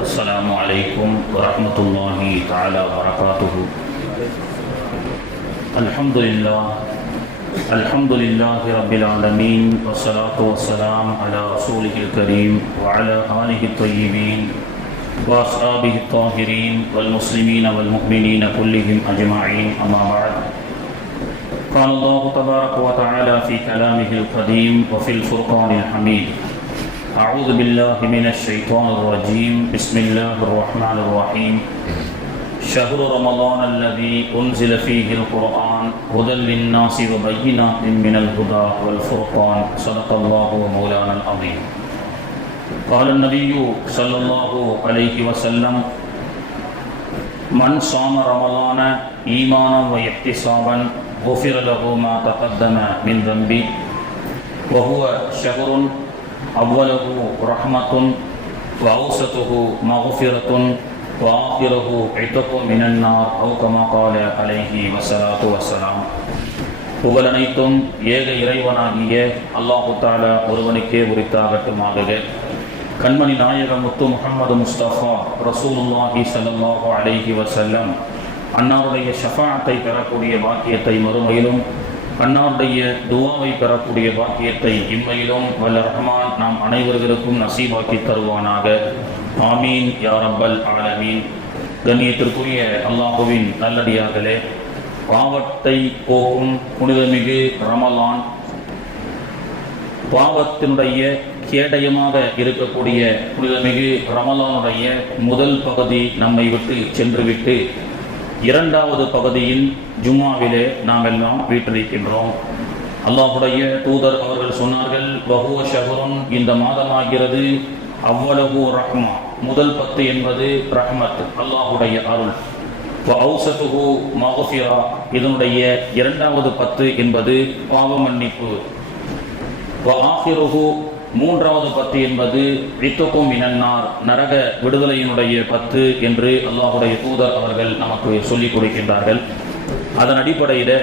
السلام عليكم ورحمة الله تعالى وبركاته. الحمد لله رب العالمين، والصلاة والسلام على رسوله الكريم وعلى آله الطيبين وأصحابه الطاهرين والمسلمين والمؤمنين كلهم أجمعين، أما بعد. قال الله تبارك وتعالى في كلامه القديم وفي الفرقان الحميد: أعوذ بالله من الشيطان الرجيم، بسم الله الرحمن الرحيم. شهر رمضان الذي أنزل فيه القرآن هدى للناس وبينات من الهدى والفرقان، صدق الله مولانا العظيم. قال النبي صلى الله عليه وسلم: من صام رمضان إيمانا واحتسابا غفر له ما تقدم من ذنبه، وهو شهر أوله رحمة وأوسطه مغفرة وآخره عتق من النار، أو كما قال عليه الصلاة والسلام. புகழ் அனைத்தும் ஏக இறைவனாகிய அல்லாஹு தஆலா ஒருவனுக்கே உரித்தாகட்டுமாக. கண்மணி நாயகம் முத்து முஹம்மது முஸ்தபா ரசூலுல்லாஹி ஸல்லல்லாஹு அலைஹி வஸல்லம் அன்னாருடைய ஷஃபாஅத்தை பெறக்கூடிய பாக்கியத்தை மறுமையிலும், அன்னாருடைய துஆவை பெறக்கூடிய பாக்கியத்தை இம்மையிலும் வல்ல ரஹ்மான் நாம் அனைவர்களுக்கும் நசீபாக்கி தருவானாக. ஆமீன் யா ரப்பல் ஆலமீன். கண்ணியத்திற்குரிய அல்லாஹுவின் நல்லடியார்களே, பாவத்தை போக்கும் புனிதமிகு ரமலான், பாவத்தினுடைய கேடயமாக இருக்கக்கூடிய புனிதமிகு ரமலானுடைய முதல் பகுதி நம்மை விட்டு சென்றுவிட்டு இரண்டாவது பகுதியின் ஜும்மாவிலே நாம் எல்லாம் வீற்றிருக்கின்றோம். அல்லாஹுடைய தூதர் அவர்கள் சொன்னார்கள்: வஹுவ ஷஹ்ருன், இந்த மாதமாகிறது, அவ்வளவு ரஹ்மா, முதல் 10 என்பது ரஹ்மத், அல்லாஹுடைய அருள். வஅௌஸதுஹு மக்ஃபிரா, இதனுடைய இரண்டாவது 10 என்பது பாவ மன்னிப்பு. வஆஹிருஹு, மூன்றாவது 10 என்பது இத்கும் மினன்னார், நரக விடுதலையினுடைய 10 என்று அல்லாஹுடைய தூதர் அவர்கள் நமக்கு சொல்லிக் கொடுக்கின்றார்கள். அதன் அடிப்படையில்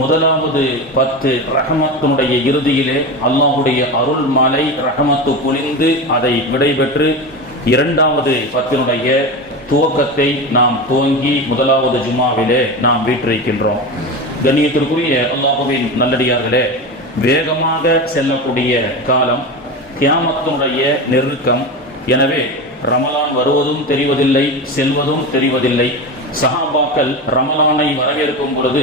முதலாவது 10 ரஹமத்தினுடைய இறுதியிலே அல்லாஹுடைய அருள் மாலை ரஹமத்து பொழிந்து அதை விடைபெற்று இரண்டாவது 10 துவக்கத்தை நாம் துவங்கி முதலாவது ஜும்மாவிலே நாம் வீற்றிருக்கின்றோம். கண்ணியத்திற்குரிய அல்லாஹுவின் நல்லடியார்களே, வேகமாக செல்லக்கூடிய காலம், கியாமத்தினுடைய நெருக்கம். எனவே ரமலான் வருவதும் தெரிவதில்லை, செல்வதும் தெரிவதில்லை. சஹாபாக்கள் ரமலானை வரவேற்கும் பொழுது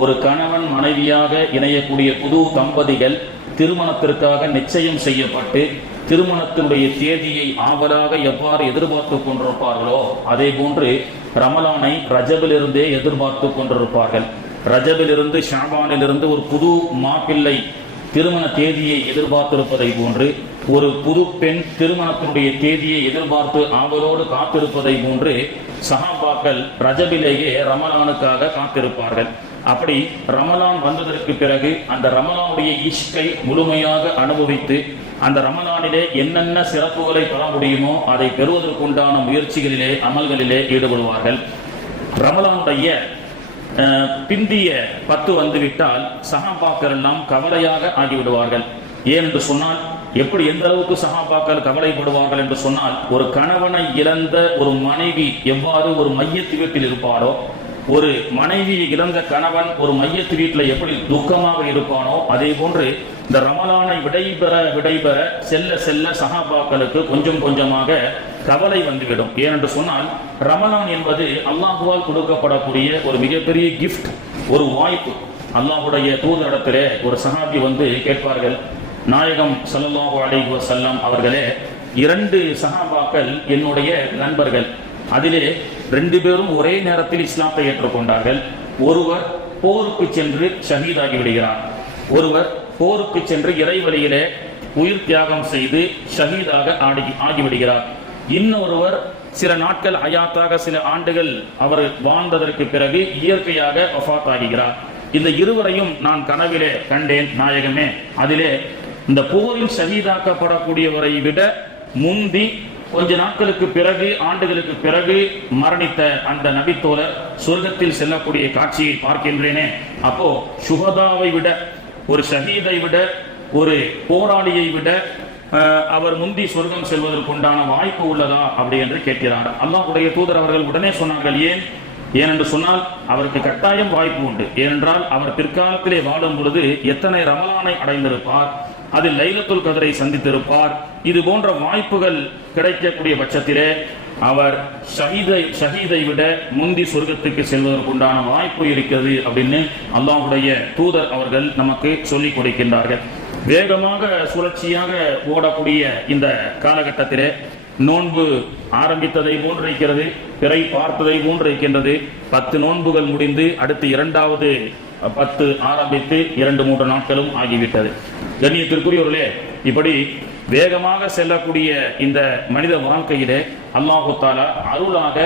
ஒரு கணவன் மனைவியாக இணையக்கூடிய புது தம்பதிகள் திருமணத்திற்காக நிச்சயம் செய்யப்பட்டு திருமணத்தினுடைய தேதியை ஆவலாக எவ்வாறு எதிர்பார்த்து கொண்டிருப்பார்களோ அதே போன்று ரமலானை ரஜபிலிருந்தே எதிர்பார்த்து கொண்டிருப்பார்கள். ரஜபிலிருந்து ஷாபானிலிருந்து ஒரு புது மாப்பிள்ளை திருமண தேதியை எதிர்பார்த்திருப்பதை போன்று, ஒரு புது பெண் திருமணத்தினுடைய தேதியை எதிர்பார்த்து ஆவலோடு காத்திருப்பதை போன்று சஹாபாக்கள் ரஜபிலேயே ரமலானுக்காக காத்திருப்பார்கள். அப்படி ரமலான் வந்ததற்கு பிறகு அந்த ரமலானுடைய இஷ்கை முழுமையாக அனுபவித்து அந்த ரமலானிலே என்னென்ன சிறப்புகளை பெற முடியுமோ அதை பெறுவதற்குண்டான முயற்சிகளிலே, அமல்களிலே ஈடுபடுவார்கள். ரமலானுடைய பிந்திய 10 வந்துவிட்டால் சஹாபாக்கள் எல்லாம் கவலையாக ஆகிவிடுவார்கள். ஏன் என்று சொன்னால், எப்படி எந்த அளவுக்கு சஹாபாக்கள் கவலைப்படுவார்கள் என்று சொன்னால், ஒரு கணவனை இழந்த ஒரு மனைவி எவ்வாறு ஒரு மையத்து வீட்டில் இருப்பாரோ, ஒரு மனைவியை இழந்த கணவன் ஒரு மையத்து வீட்டில் எப்படி துக்கமாக இருப்பானோ அதே போன்று இந்த ரமலானை விடைபெற செல்ல செல்ல சஹாபாக்களுக்கு கொஞ்சம் கொஞ்சமாக கவலை வந்துவிடும். ஏனென்று சொன்னால், ரமலான் என்பது அல்லாஹுவால் கொடுக்கப்படக்கூடிய ஒரு மிகப்பெரிய கிஃப்ட், ஒரு வாய்ப்பு. அல்லாஹுடைய தூதரிடத்திலே ஒரு சஹாபி வந்து கேட்பார்கள்: நாயகம் ஸல்லல்லாஹு அலைஹி வஸல்லம் அவர்களே, 2 சஹாபாக்கள் என்னுடைய நண்பர்கள், அதிலே 2 பேரும் ஒரே நேரத்தில் இஸ்லாத்தை ஏற்றுக்கொண்டார்கள். ஒருவர் போருக்கு சென்று ஷஹீதாகி விடுகிறார், ஒருவர் போருக்கு சென்று இறைவழியிலே உயிர் தியாகம் செய்து ஷஹீதாக ஆகிவிடுகிறார். இன்னொருவர் சில நாட்கள் ஹயாத்தாக, சில ஆண்டுகள் அவர் வாழ்ந்ததற்கு பிறகு இயற்கையாக வஃபாத் ஆகிறார். இந்த இருவரையும் நான் கனவிலே கண்டேன் நாயகமே. அதிலே இந்த போரில் ஷஹீதாக்கப்படக்கூடியவரை விட முந்தி கொஞ்ச நாட்களுக்கு பிறகு, ஆண்டுகளுக்கு பிறகு மரணித்த அந்த நபித்தோழர் சொர்க்கத்தில் செல்லக்கூடிய காட்சியை பார்க்கின்றேனே. அப்போ சுஹதாவை விட, ஒரு ஷஹீதை விட, ஒரு போராளியை விட அவர் முந்தி சொர்க்கம் செல்வதற்குண்டான வாய்ப்பு உள்ளதா அப்படி என்று கேட்கிறார். அல்லாஹ்வுடைய தூதர் அவர்கள் உடனே சொன்னார்கள், ஏனென்று சொன்னால் அவருக்கு கட்டாயம் வாய்ப்பு உண்டு. ஏனென்றால் அவர் பிற்காலத்திலே வாழும் பொழுது எத்தனை ரமலானை அடைந்திருப்பார், அதில் லைலத்துல் கத்ரை சந்தித்திருப்பார். இது போன்ற வாய்ப்புகள் கிடைக்கக்கூடிய பட்சத்திலே அவர் ஷஹீதை விட முந்தி சொர்க்கத்துக்கு செல்வதற்குண்டான வாய்ப்பு இருக்கிறது அப்படின்னு அல்லாஹ்வுடைய தூதர் அவர்கள் நமக்கு சொல்லிக் கொடுக்கின்றார்கள். வேகமாக சுழற்சியாக ஓடக்கூடிய இந்த காலகட்டத்திலே நோன்பு ஆரம்பித்ததை போன்று இருக்கிறது, பிறை பார்த்ததை போன்று இருக்கின்றது. 10 நோன்புகள் முடிந்து அடுத்து இரண்டாவது 10 ஆரம்பித்து 2-3 நாட்களும் ஆகிவிட்டது. கண்ணியத்திற்குரியவர்களே, இப்படி வேகமாக செல்லக்கூடிய இந்த மனித வாழ்க்கையிலே அல்லாஹு தஆலா அருளாக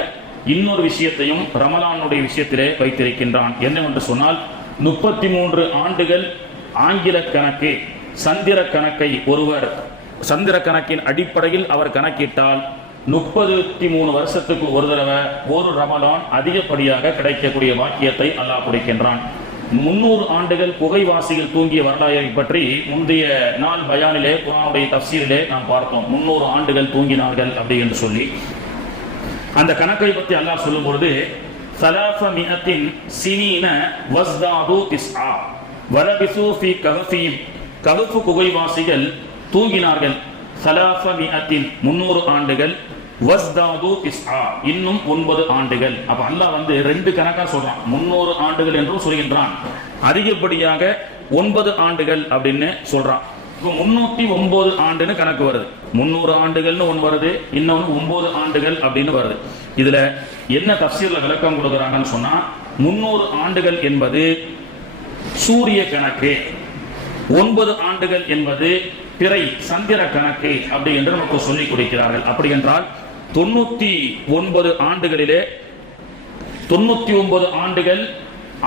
இன்னொரு விஷயத்தையும் ரமலானுடைய விஷயத்திலே வைத்திருக்கின்றான். என்னவென்று சொன்னால் 33 ஆண்டுகள் ஆங்கில கணக்கு சந்திர கணக்கை ஒருவர் சந்திர கணக்கின் அடிப்படையில் அவர் கணக்கிட்டால் 33 வருஷத்துக்கு ஒரு தடவை ஒரு ரமலான் அதிகப்படியாக கிடைக்கக்கூடிய வாக்கியத்தை அல்லாஹ் கொடுக்கின்றான். 300 ஆண்டுகள் புகைவாசிகள் தூங்கிய வரலாறை பற்றி முந்தைய நாள் பயானிலே குர்ஆனுடைய தஃசீரிலே நாம் பார்த்தோம். 300 ஆண்டுகள் தூங்கினார்கள் அப்படி என்று சொல்லி அந்த கணக்கை பற்றி அல்லாஹ் சொல்லும் பொழுது ஸலாஃபமிஅத்தின் சினீன வஸ்தாது திஸ்ஆ வலபிசு ஃபீ கஹஃபீம், கஹஃப் புகைவாசிகள் தூங்கினார்கள். ஸலாஃபமிஅத்தின் 300 ஆண்டுகள், வஸ்தாது திஸ்ஆ இன்னும் 9 ஆண்டுகள். அப்ப அல்லாஹ் 2 கணக்கா சொல்றான். 300 ஆண்டுகள் என்றும் சொல்கின்றான், அதிகப்படியாக 9 ஆண்டுகள் அப்படின்னு சொல்றான். 309 ஆண்டுன்னு கணக்கு வருது. 300 ஆண்டுகள்னு ஒன்று வருது, இன்னொன்று 9 ஆண்டுகள் அப்படின்னு வருது. இதுல என்ன தஃசீர்ல விளக்கம் கொடுக்குறாங்கன்னு சொன்னா, 300 ஆண்டுகள் என்பது சூரிய கணக்கு, 9 ஆண்டுகள் என்பது பிறை சந்திர கணக்கு அப்படி என்று நமக்கு சொல்லிக் கொடுக்கிறார்கள். அப்படி என்றால் 99 ஆண்டுகளிலே 99 ஆண்டுகள்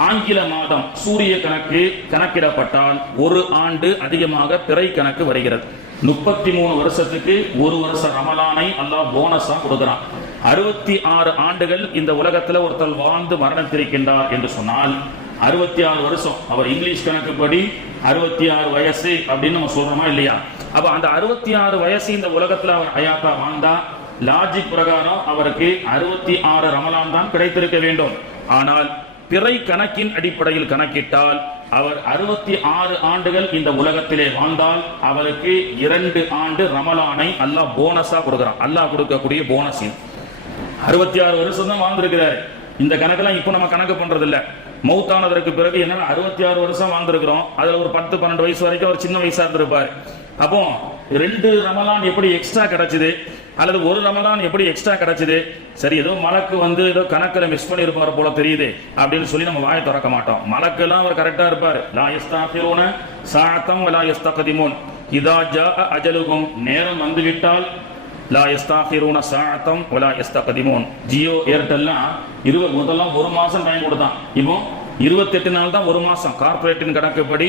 ஆங்கில மாதம் சூரிய கணக்கு கணக்கிடப்பட்டால் ஒரு ஆண்டு அதிகமாக பிறை கணக்கு வருகிறது. 33 வருஷத்துக்கு ஒரு வருஷ ரமலானை அல்லாஹ் போனஸா கொடுக்கிறான். 66 ஆண்டுகள் இந்த உலகத்தில் ஒருத்தர் வாழ்ந்து மரணித்திருக்கின்றார் என்று சொன்னால் 66 வருஷம், அவர் இங்கிலீஷ் கணக்குப்படி 66 வயசு அப்படின்னு நம்ம சொல்றோமா இல்லையா? அப்ப அந்த 66 வயசு இந்த உலகத்துல அவர் ஹயாத்தா வாழ்ந்தா லாஜிக் பிரகாரம் அவருக்கு 66 ரமலான் தான் கிடைத்திருக்க வேண்டும். ஆனால் பிறை கணக்கின் அடிப்படையில் கணக்கிட்டால் அவர் 66 ஆண்டுகள் இந்த உலகத்திலே வாழ்ந்தால் அவருக்கு 2 ஆண்டு ரமலானை அல்லாஹ் போனஸா கொடுக்கிறான். அல்லாஹ் கொடுக்கக்கூடிய போனஸ் 66 வருஷம் தான் வாழ்ந்திருக்கிறார். இந்த கணக்கெல்லாம் இப்ப நம்ம கணக்கு பண்றது இல்ல. மௌத்தானதற்கு பிறகு என்ன 66 வருஷம் வாழ்ந்திருக்கிறோம். அதுல ஒரு 10-12 வயசு வரைக்கும் அவர் சின்ன வயசா இருந்திருப்பார். அப்போ 2 ரமலான் எப்படி எக்ஸ்ட்ரா கிடைச்சது, அல்லது ஒரு ரமலான் எப்படி எக்ஸ்ட்ரா கிடைச்சது? சரி, ஏதோ மலக்கு ஏதோ கணக்கில் மிஸ் பண்ணிருப்பார் போல தெரியுது அப்படின்னு சொல்லி நம்ம வாயை திறக்க மாட்டோம். மலக்கெல்லாம் அவர் கரெக்டா இருப்பார். லா யஸ்தாஃபிரூன ஸாஅத்தம் வலா யஸ்தக்திமூன், இதா ஜாஅ அஜலுஹும், நேரம் வந்துவிட்டால் லா யஸ்தாஃபிரூன ஸாஅத்தம் வலா யஸ்தக்திமூன். ஜியோ ஏர்டெல்லாம் முதல்லாம் 1 மாசம் டைம் கொடுத்தான். இப்போ 28 நாள் தான் 1 மாசம். கார்பரேட்டின் கணக்குப்படி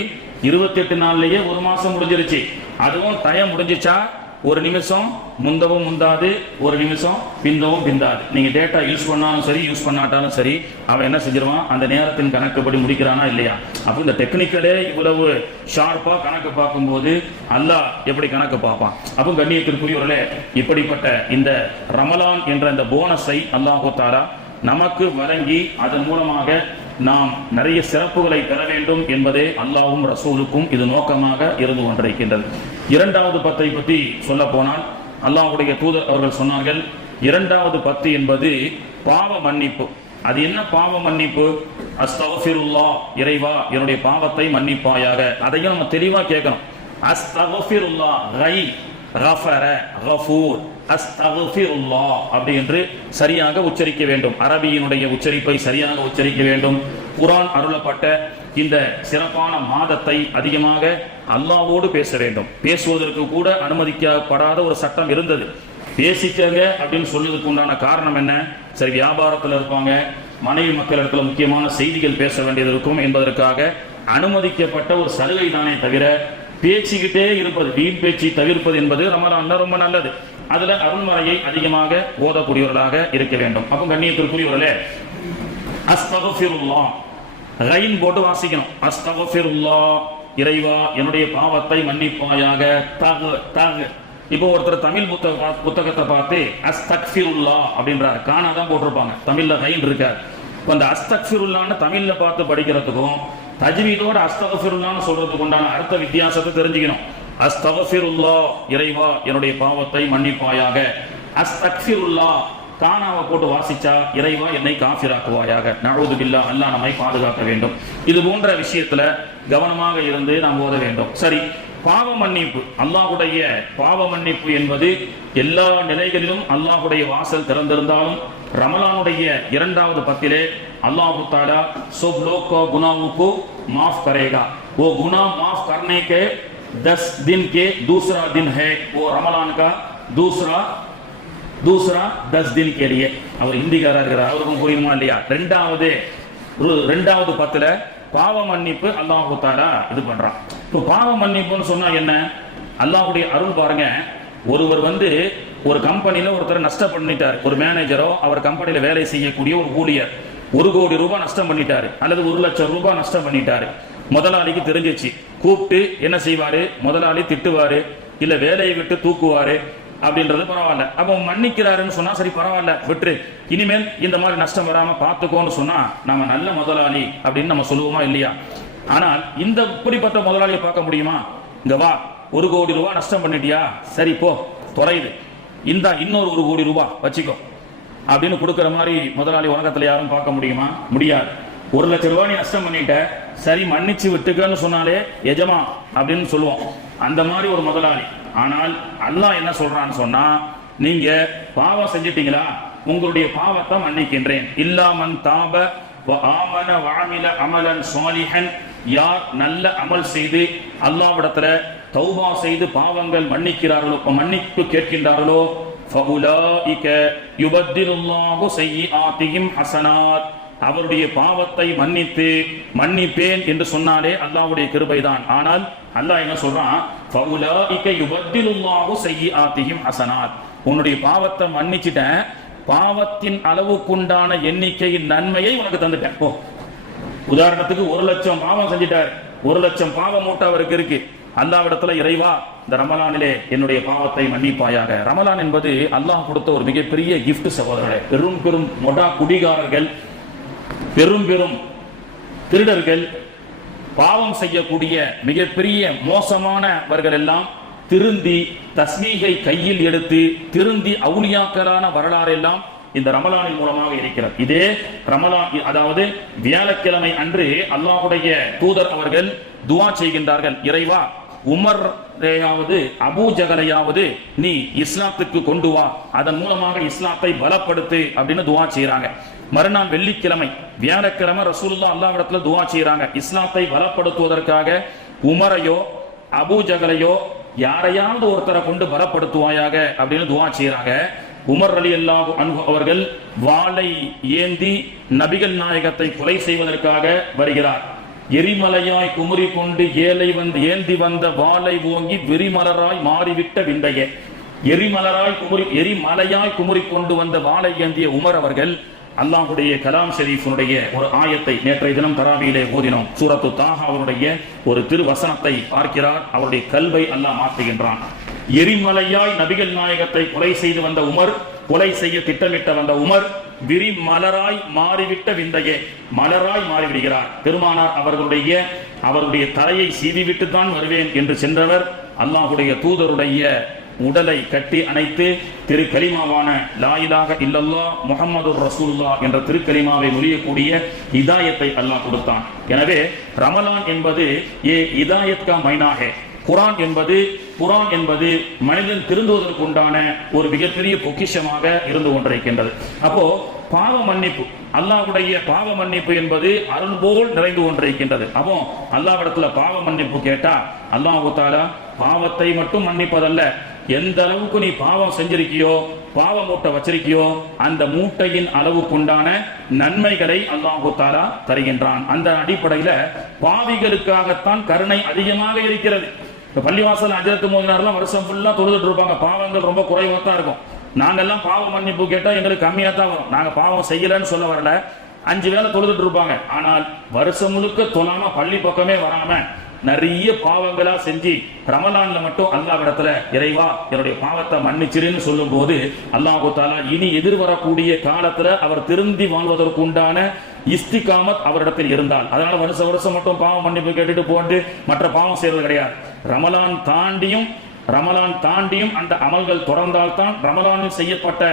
28 நாள்லயே 1 மாசம் முடிஞ்சிருச்சு. அதுவும் டைம் முடிஞ்சிச்சா ஒரு நிமிஷம் முந்தவும் முந்தாது, ஒரு நிமிஷம் பிந்தவும் பிந்தாது. நீங்க டேட்டா யூஸ் பண்ணாலும் சரி, யூஸ் பண்ணாட்டாலும் சரி, அவன் என்ன செஞ்சிருவான், அந்த நேரத்தின் கணக்குப்படி முடிக்கிறானா இல்லையா? அப்போ இந்த டெக்னிக்கலே இவ்வளவு ஷார்ப்பா கணக்கு பார்க்கும்போது அல்லாஹ் எப்படி கணக்கு பார்ப்பான்? அப்போ கண்ணியத்திற்குரியவர்களே, இப்படிப்பட்ட இந்த ரமலான் என்ற இந்த போனஸை அல்லாஹு தஆலா நமக்கு வழங்கி அதன் மூலமாக நாம் நிறைய சிறப்புகளை பெற வேண்டும் என்பதே அல்லாஹ்வும் ரசூலுக்கும் இது நோக்கமாக இருந்து கொண்டிருக்கின்றது. 2வது 10 பற்றி சொல்ல போனால் அல்லாஹ்வுடைய தூதர் அவர்கள் சொன்னார்கள், 2வது 10 என்பது பாவ மன்னிப்பு. அது என்ன பாவ மன்னிப்பு? அஸ்தக்ஃபிருல்லாஹ், இறைவா என்னுடைய பாவத்தை மன்னிப்பாயாக. அதையும் நம்ம தெளிவா கேட்கணும். அஸ்தக்ஃபிருல்லாஹ், கை கஃபர கஃபூர், அஸ்தக்ஃபிருல்லாஹ் அப்படி என்று சரியாக உச்சரிக்க வேண்டும். அரபியினுடைய உச்சரிப்பை சரியாக உச்சரிக்க வேண்டும். குர்ஆன் அருளப்பட்ட இந்த சிறப்பான மாதத்தை அதிகமாக அல்லாஹ்வோடு பேச வேண்டும். பேசுவதற்கு கூட அனுமதிக்கப்படாத ஒரு சட்டம் இருந்தது. பேசிக்கங்க அப்படின்னு சொல்றதுக்கு உண்டான காரணம் என்ன? சரி, வியாபாரத்தில் இருப்பாங்க, மனைவி மக்கள் இடத்துல முக்கியமான செய்திகள் பேச வேண்டியது இருக்கும் என்பதற்காக அனுமதிக்கப்பட்ட ஒரு சலுகை தானே தவிர பேச்சுக்கிட்டே இருப்பது, வீண் பேச்சு தவிர்ப்பது என்பது ரமலான்ல ரொம்ப நல்லது. அதுல அருள்மறையை அதிகமாக ஓதக்கூடியவர்களாக இருக்க வேண்டும். அப்போ கண்ணியத்திற்குரியவர்களே, அஸ்தக்ஃபிருல்லாஹ் கைன் போட்டு வாசிக்கணும். அஸ்தக்ஃபிருல்லாஹ் இறைவா என்னுடைய பாவத்தை மன்னிப்பாயாக. இப்போ ஒருத்தர் தமிழ் புத்தகத்தை பார்த்து அஸ்தக்ஃபிருல்லா அப்படின்றாரு, காணாதான் போட்டிருப்பாங்க, தமிழ்ல ரைன் இருக்காரு. இப்போ அந்த அஸ்தக்ஃபிருல்லான்னு தமிழ்ல பார்த்து படிக்கிறதுக்கும் தஜ்வீதோட அஸ்தக்ஃபிருல்லான்னு சொல்றதுக்கு உண்டான அர்த்த வித்தியாசத்தை தெரிஞ்சுக்கணும். அஸ்தக்ஃபிருல்லா இறைவா என்னுடைய பாவத்தை மன்னிப்பாயாக. அஸ்தக்ஃபிருல்லா கானாவை போட்டு வாசிச்சா இறைவா என்னை காஃபிராக்குவாயாக. நஊது பில்லாஹ், அல்லாஹ் நம்மை பாதுகாக்க வேண்டும். இது போன்ற விஷயத்துல கவனமாக இருந்து நாம் ஓத வேண்டும். சரி, பாவ மன்னிப்பு, அல்லாஹ்வுடைய பாவ மன்னிப்பு என்பது எல்லா நிலைகளிலும் அல்லாஹ்வுடைய வாசல் திறந்திருந்தாலும் ரமலானுடைய 2வது பத்திலே அல்லாஹ் தஆலா सब लोग को गुनाहों को माफ करेगा, वो गुनाह माफ करने के 10 दिन के दूसरा दिन है, वो रमलान का दूसरा 10 दिन के लिए. அவர் ஹிந்திக்காரர் இருக்கிறார், அவருக்கும் புரியுமா இல்லையா? 2வது பத்துல பாவ மன்னிப்பு அல்லாஹ் தஆலா இது பண்றான். இப்போ பாவ மன்னிப்புன்னு சொன்னா என்ன? அல்லாஹ்வுடைய அருள் பாருங்க. ஒருவர் ஒரு கம்பெனில ஒருத்தர் நஷ்டம் பண்ணிட்டார், ஒரு மேனேஜரோ அவர் கம்பெனில வேலை செய்யக்கூடிய ஒரு ஊழியர் 1 கோடி ரூபாய் நஷ்டம் பண்ணிட்டாரு, அல்லது 1 லட்சம் ரூபாய் நஷ்டம் பண்ணிட்டாரு. முதலாளிக்கு தெரிஞ்சிச்சு, கூப்பிட்டு என்ன செய்வாரு? முதலாளி திட்டுவாரு, இல்ல வேலையை விட்டு தூக்குவாரு. அப்படின்றது பரவாயில்ல. அப்போ மன்னிக்கிறாருன்னு சொன்னா சரி பரவாயில்ல விட்டு, இனிமேல் இந்த மாதிரி நஷ்டம் வராம பார்த்துக்கோன்னு சொன்னா நாம நல்ல முதலாளி அப்படின்னு நம்ம சொல்லுவோமா இல்லையா? ஆனால் இந்த இப்படிப்பட்ட முதலாளியை பார்க்க முடியுமா? இங்க வா, 1 கோடி ரூபாய் நஷ்டம் பண்ணிட்டியா, சரி போ தொலைது, இந்த இன்னொரு 1 கோடி ரூபாய் வச்சுக்கோ அப்படின்னு கொடுக்குற மாதிரி முதலாளி உலகத்துல யாரும் பார்க்க முடியுமா? முடியாது. 1 லட்சம் ரூபாய் நீ நஷ்டம் பண்ணிட்ட, சரி மன்னிச்சு விட்டுக்கன்னு சொன்னாலே எஜமா அப்படின்னு சொல்லுவோம், அந்த மாதிரி ஒரு முதலாளி. ஆனால் அல்லாஹ் என்ன சொல்றான்னு சொன்னா, நீங்க பாவம் செஞ்சிட்டீங்களா, உங்களுடைய பாவத்தை மன்னிக்கின்றேன். இல்லாமன் தாப வ ஆமன வ அமில அமலன் சாலிஹன், யார் நல்ல அமல் செய்து அல்லாஹ்விடத்துல தௌபா செய்து பாவங்கள் மன்னிக்கிறார்களோ, மன்னிப்பு கேட்கின்றார்களோ, ஃபஉலாயிக யுபத்திலுல்லாஹு ஸய்யிஆத்திஹிம் ஹஸனாத், அவருடைய பாவத்தை மன்னிப்பேன் என்று சொன்னாலே அல்லாஹ்வுடைய கிருபைதான். ஆனால் அல்லாஹ் என்ன சொல்றான்? ஃபஉலாயிக யுபத்திலுல்லாஹு ஸய்யிஆத்திஹிம் ஹஸனாத், உன்னுடைய பாவத்தை மன்னிச்சிட்டேன், பாவத்தின் அளவுக்குண்டான எண்ணிக்கையின் நன்மையை உனக்கு தந்துட்டேன். ஓ, உதாரணத்துக்கு 1 லட்சம் பாவம் செஞ்சிட்டார், 1 லட்சம் பாவம் மூட்டை அவருக்கு இருக்கு. அல்லாஹ்விடத்துல இறைவா இந்த ரமலானிலே என்னுடைய பாவத்தை மன்னிப்பாயாக. ரமலான் என்பது அல்லாஹ் கொடுத்த ஒரு மிகப்பெரிய கிஃப்ட் சகோதரர்களே. பெரும் பெரும் மொடா குடிகாரர்கள், பெரும் பெரும் திருடர்கள், பாவம் செய்யக்கூடிய மிகப்பெரிய மோசமானவர்கள் எல்லாம் திருந்தி தஸ்மீகை கையில் எடுத்து திருந்தி அவுலியாக்களான வரலாறு எல்லாம் இந்த ரமலானின் மூலமாக இருக்கிறது. இதே ரமலான், அதாவது வியாழக்கிழமை அன்று அல்லாஹ்வுடைய தூதர் அவர்கள் துஆ செய்கின்றார்கள், இறைவா உமரையாவது அபூஜகலையாவது நீ இஸ்லாத்துக்கு கொண்டு வா, அதன் மூலமாக இஸ்லாத்தை பலப்படுத்து அப்படின்னு துஆ செய்யறாங்க. மறுநாள் வெள்ளிக்கிழமை, வியாழக்கிழமை ரசூலுல்லாஹ் அல்லாஹ்விடத்துல துஆ செய்யறாங்க, இஸ்லாத்தை பலப்படுத்துவதற்காக உமரையோ அபூஜகலையோ யாரையாவது ஒருத்தரை கொண்டு பலப்படுத்துவாயாக அப்படின்னு துஆ செய்யறாங்க. உமர் ரலியல்லாஹு அன்ஹு அவர்கள் வாளை ஏந்தி நபிகள் நாயகத்தை கொலை செய்வதற்காக வருகிறார். எரிமலையாய் குமுறி கொண்டு ஏந்தி வந்த வாளை ஓங்கி விரிமலராய் மாறிவிட்ட விந்தையே, எரிமலையாய் குமுறி கொண்டு வந்த வாளை ஏந்திய உமர் அவர்கள் அல்லாஹ்வுடைய கலாம் ஷரீஃபினுடைய ஒரு ஆயத்தை நேற்றைய தினம் தராவியிலே ஓதினோம். சூரத்து தாஹாவுடைய ஒரு திருவசனத்தை பார்க்கிறார், அவருடைய கல்வை அல்லாஹ் மாற்றுகின்றான். எரிமலையாய் நபிகள் நாயகத்தை கொலை செய்து வந்த உமர், கொலை செய்ய திட்டமிட்ட வந்த உமர் விரி மலராய் மாறிவிட்ட விந்தையே, மலராய் மாறிவிடுகிறார். பெருமானார் அவருடைய தலையை சீவிவிட்டு தான் வருவேன் என்று சென்றவர் அல்லாஹ்வுடைய தூதருடைய உடலை கட்டி அணைத்து திருக்கலிமாவான லா இலாஹ இல்லல்லாஹ் முஹம்மதுர் ரசூலுல்லாஹ் என்ற திருக்கலிமாவை மொழியக்கூடிய ஹிதாயத்தை அல்லாஹ் கொடுத்தான். எனவே ரமலான் என்பது ஹிதாயத் கா மைனா ஹே. குர்ஆன் என்பது மனிதன் திருந்துவதற்கு உண்டான ஒரு மிகப்பெரிய பொக்கிஷமாக இருந்து கொண்டிருக்கின்றது. அப்போ பாவ மன்னிப்பு, அல்லாஹ்வுடைய பாவ மன்னிப்பு என்பது அருள் போல் நிறைந்து கொண்டிருக்கின்றது. அப்போ அல்லாஹ்விடத்துல பாவ மன்னிப்பு கேட்டா அல்லாஹ் தஆலா பாவத்தை மட்டும் மன்னிப்பதல்ல, எந்த அளவுக்கு நீ பாவம் செஞ்சிருக்கியோ, பாவ மூட்டை வச்சிருக்கியோ, அந்த மூட்டையின் அளவுக்குண்டான நன்மைகளை அல்லாஹ் தஆலா தருகின்றான். அந்த அடிப்படையில பாவிகளுக்காகத்தான் கருணை அதிகமாக இருக்கிறது. பள்ளிவாசல் அஜரத்து மோதினார்லாம் வருஷம் ஃபுல்லா தொழுதுட்டு இருப்பாங்க, பாவங்கள் ரொம்ப குறைவாக தான் இருக்கும். நாங்கெல்லாம் பாவ மன்னிப்பு கேட்டா எங்களுக்கு கம்மியா தான் வரும். நாங்க பாவம் செய்யலன்னு சொல்ல வரல, 5 வேளை தொழுதுட்டு இருப்பாங்க. ஆனால் வருஷம் முழுக்க தொழாம பள்ளி பக்கமே வராம நிறைய பாவங்களா செஞ்சு ரமலான்ல மட்டும் அல்லாஹ்விடத்துல இறைவா என்னுடைய பாவத்தை மன்னிச்சிருன்னு சொல்லும் போது அல்லாஹு தஆலா இனி எதிர்வரக்கூடிய காலத்துல அவர் திருந்தி வாழ்வதற்கு உண்டான இஸ்திகாமத் அவரிடத்தில் இருந்தால், அதனால வருஷம் மட்டும் பாவம் மன்னிப்பு கேட்டுட்டு போட்டு மற்ற பாவம் செய்யறது கிடையாது. ரமலான் தாண்டியும் அந்த அமல்கள் தொடர்ந்தால்தான் ரமலானில் செய்யப்பட்ட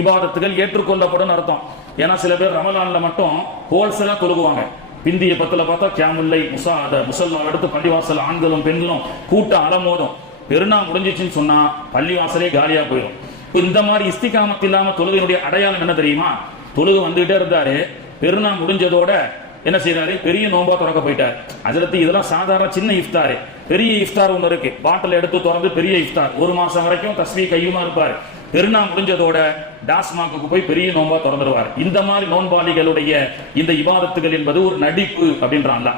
இபாதத்துகள் ஏற்றுக்கொள்ளப்படும் அர்த்தம். ஏன்னா சில பேர் ரமலான்ல மட்டும் ஹோல்சேலா தொழுகுவாங்க. பிந்திய பத்துல பார்த்தா கியாமுல்லை முசல்லா எடுத்து பள்ளிவாசல் ஆண்களும் பெண்களும் கூட்டம் அலமோதும். பெருநா முடிஞ்சிச்சுன்னு சொன்னா பள்ளிவாசலே காலியா போயிடும். இந்த மாதிரி இஸ்திகாமத் இல்லாம தொழுகையினுடைய அடையாளம் என்ன தெரியுமா? தொழுகை வந்துகிட்டே இருந்தாரு, பெருநா முடிஞ்சதோட என்ன செய்யறாரு, பெரிய நோம்பா திறக்க போயிட்டார். அதில் இதெல்லாம் சாதாரண சின்ன இஃப்தாரு. பெரிய இஃப்தார் ஒன்று இருக்கு, பாட்டில் எடுத்து திறந்து பெரிய இஃப்தார் 1 மாசம் வரைக்கும் தஸ்பீஹ் கையுமா இருப்பார். பெருநா முடிஞ்சதோட டாஸ்மாக்கு போய் பெரிய நோம்பா திறந்துருவார். இந்த மாதிரி நோன்பாளிகளுடைய இந்த இபாதத்துகள் என்பது ஒரு நடிப்பு அப்படின்றாங்க.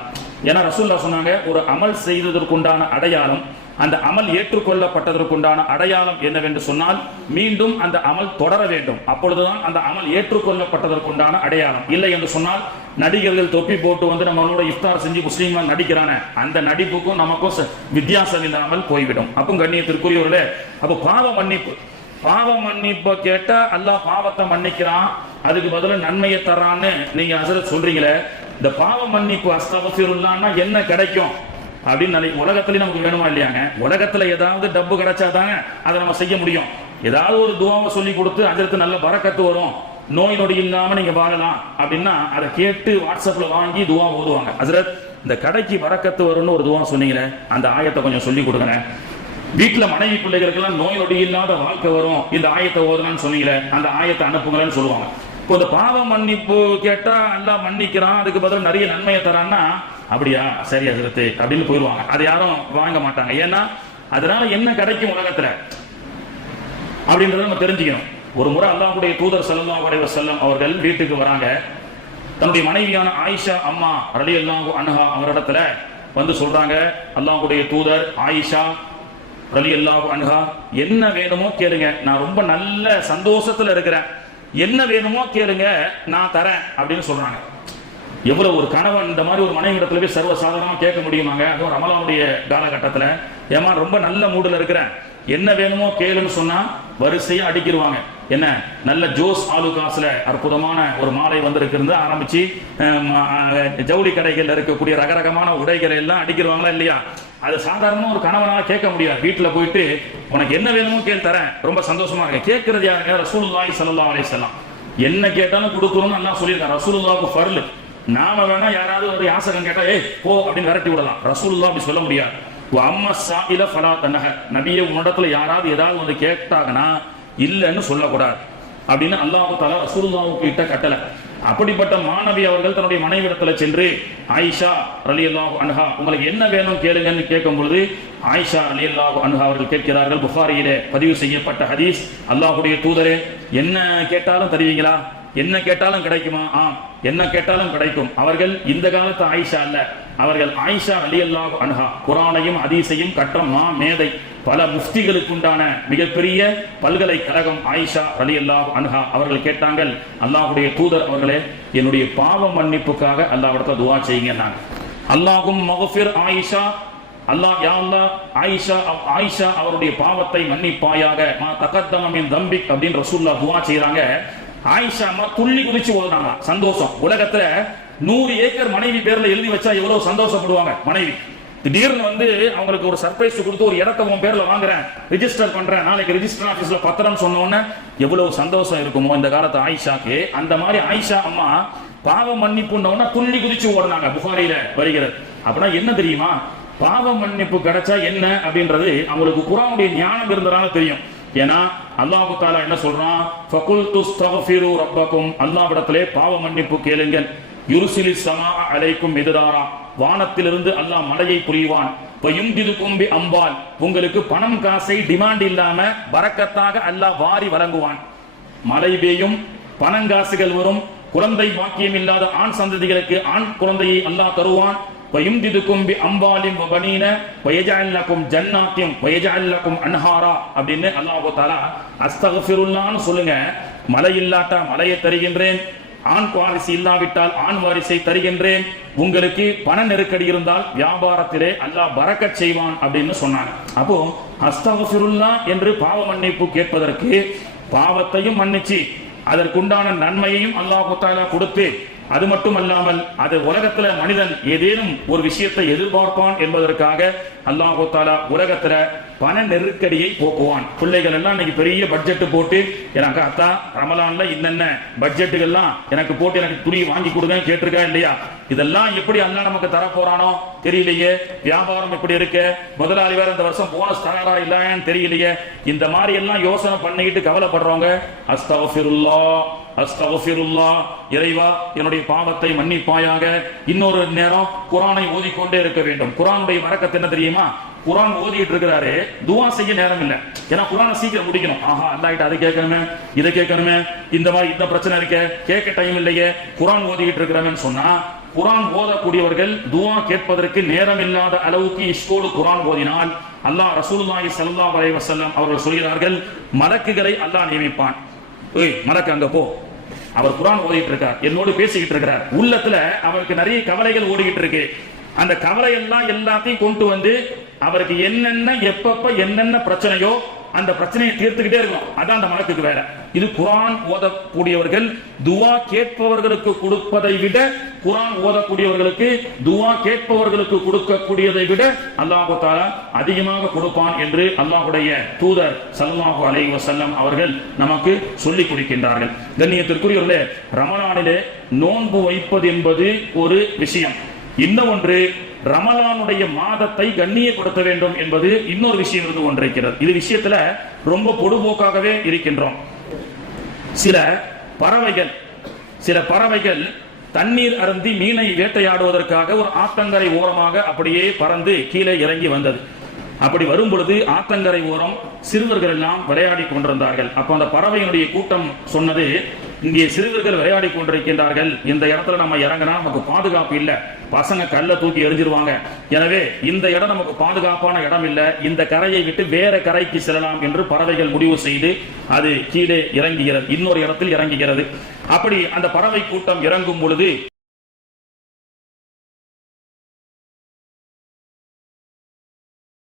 ஏன்னா ரசூலுல்லாஹ் சொன்னாங்க, ஒரு அமல் செய்ததற்குண்டான அடையாளம், அந்த அமல் ஏற்றுக்கொள்ளப்பட்டதற்குண்டான அடையாளம் என்னவென்று சொன்னால் மீண்டும் அந்த அமல் தொடர வேண்டும். அப்பொழுதுதான் அந்த அமல் ஏற்றுக்கொள்ளப்பட்டதற்குண்டான அடையாளம். இல்லை என்று சொன்னால் நடிகர்கள் தொப்பி போட்டு வந்து நம்மளோட இஃப்தார் செஞ்சு முஸ்லீமா நடிக்கிறான, அந்த நடிப்புக்கும் நமக்கும் வித்தியாசம் இல்லாமல் போய்விடும். அப்போ கண்ணியத்திற்குரியவர்களே, அப்போ பாவ மன்னிப்பு கேட்டா அல்லாஹ் பாவத்தை மன்னிக்கிறான், அதுக்கு பதிலா நன்மையை தரான்னு நீங்க ஹஸரத் சொல்றீங்களே, இந்த பாவ மன்னிப்பு அஸ்தக்ஃபிருல்லாஹ்னா என்ன கிடைக்கும் அப்படின்னு உலகத்துல நமக்கு வேணுமா இல்லையாங்க? உலகத்துல ஏதாவது டப்பு கிடைச்சாதாங்க அதை நம்ம செய்ய முடியும். ஏதாவது ஒரு துவாவை சொல்லி கொடுத்து அதற்கு நல்ல பரக்கத்து வரும், நோய் நொடி இல்லாம நீங்க வாழலாம் அப்படின்னா அதை கேட்டு வாட்ஸ்அப்ல வாங்கி துவா ஓதுவாங்க. ஹஸரத் இந்த கடைக்கு பரக்கத்து வரும்னு ஒரு துவா சொன்னீங்களே, அந்த ஆயத்தை கொஞ்சம் சொல்லி கொடுங்க. வீட்டுல மனைவி பிள்ளைகளுக்கெல்லாம் நோய் நொடி இல்லாத வாழ்க்கை வரும், இந்த ஆயத்தை ஓதுனான்னு சொன்னீங்களே, அந்த ஆயத்தை அனுப்புங்களேன்னு சொல்லுவாங்க. இப்போ இந்த பாவ மன்னிப்பு கேட்டா அல்லாஹ் மன்னிக்கிறான், அதுக்கு பதில் நிறைய நன்மையை தரான்னா அப்படியா சரி ஹஸரத் அப்படின்னு போயிடுவாங்க. அது யாரும் வாங்க மாட்டாங்க. ஏன்னா அதனால என்ன கிடைக்கும் உலகத்துல அப்படின்றத நம்ம தெரிஞ்சுக்கணும். ஒரு முறை அல்லாஹ்வுடைய தூதர் ஸல்லல்லாஹு அலைஹி வஸல்லம் அவர்கள் வீட்டுக்கு வராங்க. தன்னுடைய மனைவியான ஆயிஷா அம்மா ரலியல்லாஹு அன்ஹா அவரிடத்துல வந்து சொல்றாங்க, அல்லாஹ்வுடைய தூதர் ஆயிஷா ரலியல்லாஹு அன்ஹா, என்ன வேணுமோ கேளுங்க, நான் ரொம்ப நல்ல சந்தோஷத்துல இருக்கிறேன், என்ன வேணுமோ கேளுங்க நான் தரேன் அப்படின்னு சொல்றாங்க. எவ்வளவு ஒரு கணவன் இந்த மாதிரி ஒரு மனைவி இடத்துல போய் சர்வ சாதாரணமா கேட்க முடியுமாங்க? அதுவும் ரமலானுடைய காலகட்டத்துல, ஏமா ரொம்ப நல்ல மூடுல இருக்கிறேன், என்ன வேணுமோ கேளுன்னு சொன்னா வரிசையா அடிக்கிடுவாங்க. என்ன நல்ல ஜோஸ் ஆலுகாஸ்ல அற்புதமான ஒரு மாலை வந்திருக்கிறது ஆரம்பிச்சு ஜவுளி கடைகள் இருக்கக்கூடிய ரகரகமான உடைகளை எல்லாம் அடிக்கிறவாங்களா இல்லையா? அது சாதாரணமா ஒரு கணவனால கேட்க முடியாது. வீட்டுல போயிட்டு உனக்கு என்ன வேணுமோ கேள் தரேன், ரொம்ப சந்தோஷமா இருக்கேன். கேட்கறது யாருங்க? ரசூலுல்லாஹி ஸல்லல்லாஹு அலைஹி வஸல்லம். என்ன கேட்டாலும் கொடுக்கணும்னு அல்லாஹ் சொல்லியிருக்காங்க. ரசூலுல்லாஹ்வுக்கு ஃபர்ல். நாம வேணா யாராவது ஒரு யாசகம் கேட்டா போ அப்படின்னு விரட்டி விடலாம். ரசூலுல்லாஹ் அப்படி சொல்ல முடியாது. அம்மா சாயில ஃபலா தனஹ, நபியே உன்னிடத்துல யாராவது ஏதாவது வந்து கேட்டாங்கன்னா இல்லைன்னு சொல்லக்கூடாது அப்படின்னு அல்லாஹ் தஆலா ரசூலுல்லாஹ்வுக்கு இட்ட கட்டளை. அப்படிப்பட்ட மாணவி அவர்கள் தன்னுடைய மனைவிடத்துல சென்று ஆயிஷா ரலியல்லாஹு அன்ஹா உங்களுக்கு என்ன வேணும் கேளுங்கன்னு கேட்கும் பொழுது ஆயிஷா ரலியல்லாஹு அன்ஹா அவர்கள் கேட்கிறார்கள், புகாரியிலே பதிவு செய்யப்பட்ட ஹதீஸ், அல்லாஹ்வுடைய தூதரே என்ன கேட்டாலும் தருவீங்களா? என்ன கேட்டாலும் கிடைக்குமா? ஆம், என்ன கேட்டாலும் கிடைக்கும். அவர்கள் இந்த காலத்து ஆயிஷா அல்ல, அவர்கள் ஆயிஷா ரலியல்லாஹு அன்ஹா, குர்ஆனையும் ஹதீஸையும் கற்ற மேதை, பல முஃப்திகளுக்கு உண்டான மிகப்பெரிய பல்கலைக்கழகம் ஆயிஷா ரலியல்லாஹு அன்ஹா. அவர்கள் கேட்டாங்கள், அல்லாஹ்வுடைய தூதர் அவர்களே, என்னுடைய பாவ மன்னிப்புக்காக அல்லாஹ்விடத்துல துஆ செய்யுங்க. அல்லாஹும் மக்ஃபிர் ஆயிஷா, அல்லாஹ் யா அல்லாஹ் ஆயிஷா அவருடைய பாவத்தை மன்னிப்பாயாக, மா தகத்தம மின் தம்பிக் அப்படின்னு ரசூலுல்லாஹ் துஆ செய்றாங்க. ஆயிஷா அம்மா துள்ளி குதிச்சு ஓடுறாங்க, சந்தோஷம். உலகத்துல 100 ஏக்கர் மனைவி பேர்ல எழுதி வச்சா எவ்வளவு சந்தோஷப்படுவாங்க மனைவி. திடீர்னு வந்து அவங்களுக்கு ஒரு சர்ப்ரைஸ் கொடுத்து ஒரு இடத்த உன் பேர்ல வாங்குறேன், ரிஜிஸ்டர் பண்றேன், நாளைக்கு ரிஜிஸ்டர் ஆபீஸ்ல பத்திரம் சொன்ன உடனே எவ்வளவு சந்தோஷம் இருக்குமோ இந்த காலத்து ஆயிஷாக்கு. அந்த மாதிரி ஆயிஷா அம்மா பாவ மன்னிப்புன்னா துள்ளி குதிச்சு ஓடுனாங்க. புகாரியில வருகிறது. அப்படின்னா என்ன தெரியுமா? பாவ மன்னிப்பு கிடைச்சா என்ன அப்படின்றது அவங்களுக்கு குர்ஆனுடைய ஞானம் இருந்ததால தெரியும். ஏன்னா அல்லாஹ் தஆலா என்ன சொல்றான், ஃபகுல்து ஸ்தக்ஃபிரு ரப்பக்கும், அல்லாஹ்விடத்திலே பாவ மன்னிப்பு கேளுங்கள். யுர்சிலிஸ் ஸமாஅ அலைக்கும் மித்ராரா, வானத்திலிருந்து அல்லாஹ் மழையை புரிவான். வயும்திதுகும் பி அம்வால், உங்களுக்கு பணம் காசை டிமாண்ட் இல்லாம பரக்கத்தாக அல்லாஹ் வாரி வழங்குவான். மழை பெய்யும், பணங்காசுகள் வரும், குழந்தை பாக்கியம் இல்லாத ஆண் சந்ததிகளுக்கு ஆண் குழந்தையை அல்லாஹ் தருவான். வயும்திதுகும் பி அம்வாலின் வபனீன வயஜஅல் லகும் ஜன்னாத்தின் வயஜஅல் லகும் அன்ஹாரா அப்படின்னு அல்லாஹ் தஆலா அஸ்தக்ஃபிருல்லாஹ்னு சொல்லுங்க. மழை இல்லாட்டா மழையை தருகின்றேன், ஆண் வாரிசு இல்லாவிட்டால் ஆண் வாரிசை தருகின்றேன், உங்களுக்கு பண நெருக்கடி இருந்தால் வியாபாரத்திலே அல்லாஹ் பரக்கத் செய்வான் அப்படின்னு சொன்னாங்க. அப்போ அஸ்தக்ஃபிருல்லாஹ் என்று பாவ மன்னிப்பு கேட்பதற்கு பாவத்தையும் மன்னிச்சு அதற்குண்டான நன்மையையும் அல்லாஹ் தஆலா கொடுத்து, அது மட்டுமல்லாமல் அது உலகத்துல மனிதன் ஏதேனும் ஒரு விஷயத்தை எதிர்பார்ப்பான் என்பதற்காக அல்லாஹ் தஆலா உலகத்துல பண நெருக்கடியை போக்குவான். பிள்ளைகள் எல்லாம் இன்னைக்கு பெரிய பட்ஜெட் போட்டு எனக்கு அத்தா ரமலான்ல இன்னென்ன பட்ஜெட்டுகள்லாம் எனக்கு போட்டு எனக்கு துணி வாங்கி கொடுங்க கேட்டிருக்கா இல்லையா? இதெல்லாம் எப்படி அல்லாஹ் நமக்கு தர போறானோ தெரியலையே. வியாபாரம் எப்படி இருக்கு, முதலாளி வேற இந்த வருஷம் போனஸ் தராரா இல்லையான்னு தெரியலையே. இந்த மாதிரி எல்லாம் யோசனை பண்ணிக்கிட்டு கவலைப்படுறவங்க அஸ்தக்ஃபிருல்லாஹ் அஸ்தக்ஃபிருல்லாஹ், இறைவா என்னுடைய பாவத்தை மன்னிப்பாயாக. இன்னொரு நேரம் குர்ஆனை ஓதிக்கொண்டே இருக்க வேண்டும். குர்ஆனுடைய பரக்கத் என்ன தெரியுமா? குர்ஆன் ஓதிட்டு இருக்கிறாரு, துஆ செய்ய நேரம் இல்லை. ஏன்னா குர்ஆனை சீக்கிரம் முடிக்கணும். ஆஹா அல்லாஹ் கிட்ட அதை கேட்கணுமே இதை கேட்கணுமே, இந்த மாதிரி இந்த பிரச்சனை இருக்கே, கேட்க டைம் இல்லையே, குர்ஆன் ஓதிட்டு இருக்கிறவன்னு சொன்னா, குர்ஆன் ஓதக்கூடியவர்கள் துஆ கேட்பதற்கு நேரம் இல்லாத அளவுக்கு இஷ்கோடு குர்ஆன் ஓதினால் அல்லாஹ் ரசூலுல்லாஹி ஸல்லல்லாஹு அலைஹி வஸல்லம் அவர்கள் சொல்கிறார்கள், மலக்குகளை அல்லாஹ் நியமிப்பான். மலக்கு அங்க போ, அவர் குர்ஆன் ஓதிட்டு இருக்கார், என்னோடு பேசிக்கிட்டு இருக்கிறார், உள்ளத்துல அவருக்கு நிறைய கவலைகள் ஓடிக்கிட்டு இருக்கு. அந்த கவலை எல்லாம் எல்லாத்தையும் கொண்டு வந்து அவருக்கு என்னென்ன எப்பப்ப என்னென்ன பிரச்சனையோ அந்த பிரச்சனையை தீர்த்துக்கிட்டே இருக்கும். அதான் அந்த மலக்குக்கு வேலை. இது குர்ஆன் ஓதக்கூடியவர்கள் துஆ கேட்பவர்களுக்கு கொடுப்பதை விட, குர்ஆன் ஓதக்கூடியவர்களுக்கு துஆ கேட்பவர்களுக்கு கொடுக்கக்கூடியதை விட அல்லாஹ் தஆலா அதிகமாக கொடுப்பான் என்று அல்லாஹ்வுடைய தூதர் ஸல்லல்லாஹு அலைஹி வஸல்லம் அவர்கள் நமக்கு சொல்லிக் கொடுக்கின்றார்கள். கண்ணியத்திற்குரியவர்களே, ரமலானிலே நோன்பு வைப்பது என்பது ஒரு விஷயம். இன்னொன்று ரமலானுடைய மாதத்தை கண்ணியப்படுத்த வேண்டும் என்பது இன்னொரு விஷயம் இருந்து கொண்டிருக்கிறது. இது விஷயத்துல ரொம்ப பொடுபோக்காகவே இருக்கின்றோம். சில பறவைகள் தண்ணீர் அருந்தி மீனை வேட்டையாடுவதற்காக ஒரு ஆத்தங்கரை ஓரமாக அப்படியே பறந்து கீழே இறங்கி வந்தது. அப்படி வரும் பொழுது ஆத்தங்கரை ஓரம் சிறுவர்கள் எல்லாம் விளையாடி கொண்டிருந்தார்கள். அப்ப அந்த பறவையினுடைய கூட்டம் சொன்னது, இங்கே சிறுவர்கள் விளையாடி கொண்டிருக்கின்றார்கள், இந்த இடத்துல நம்ம இறங்கினா நமக்கு பாதுகாப்பு இல்ல, பசங்க கல்ல தூக்கி எறிஞ்சிருவாங்க, எனவே இந்த இடம் நமக்கு பாதுகாப்பான இடம் இல்ல, இந்த கரையை விட்டு வேற கரைக்கு செல்லலாம் என்று பறவைகள் முடிவு செய்து அது கீழே இறங்குகிறது, இன்னொரு இடத்தில் இறங்குகிறது. அப்படி அந்த பறவை கூட்டம் இறங்கும் பொழுது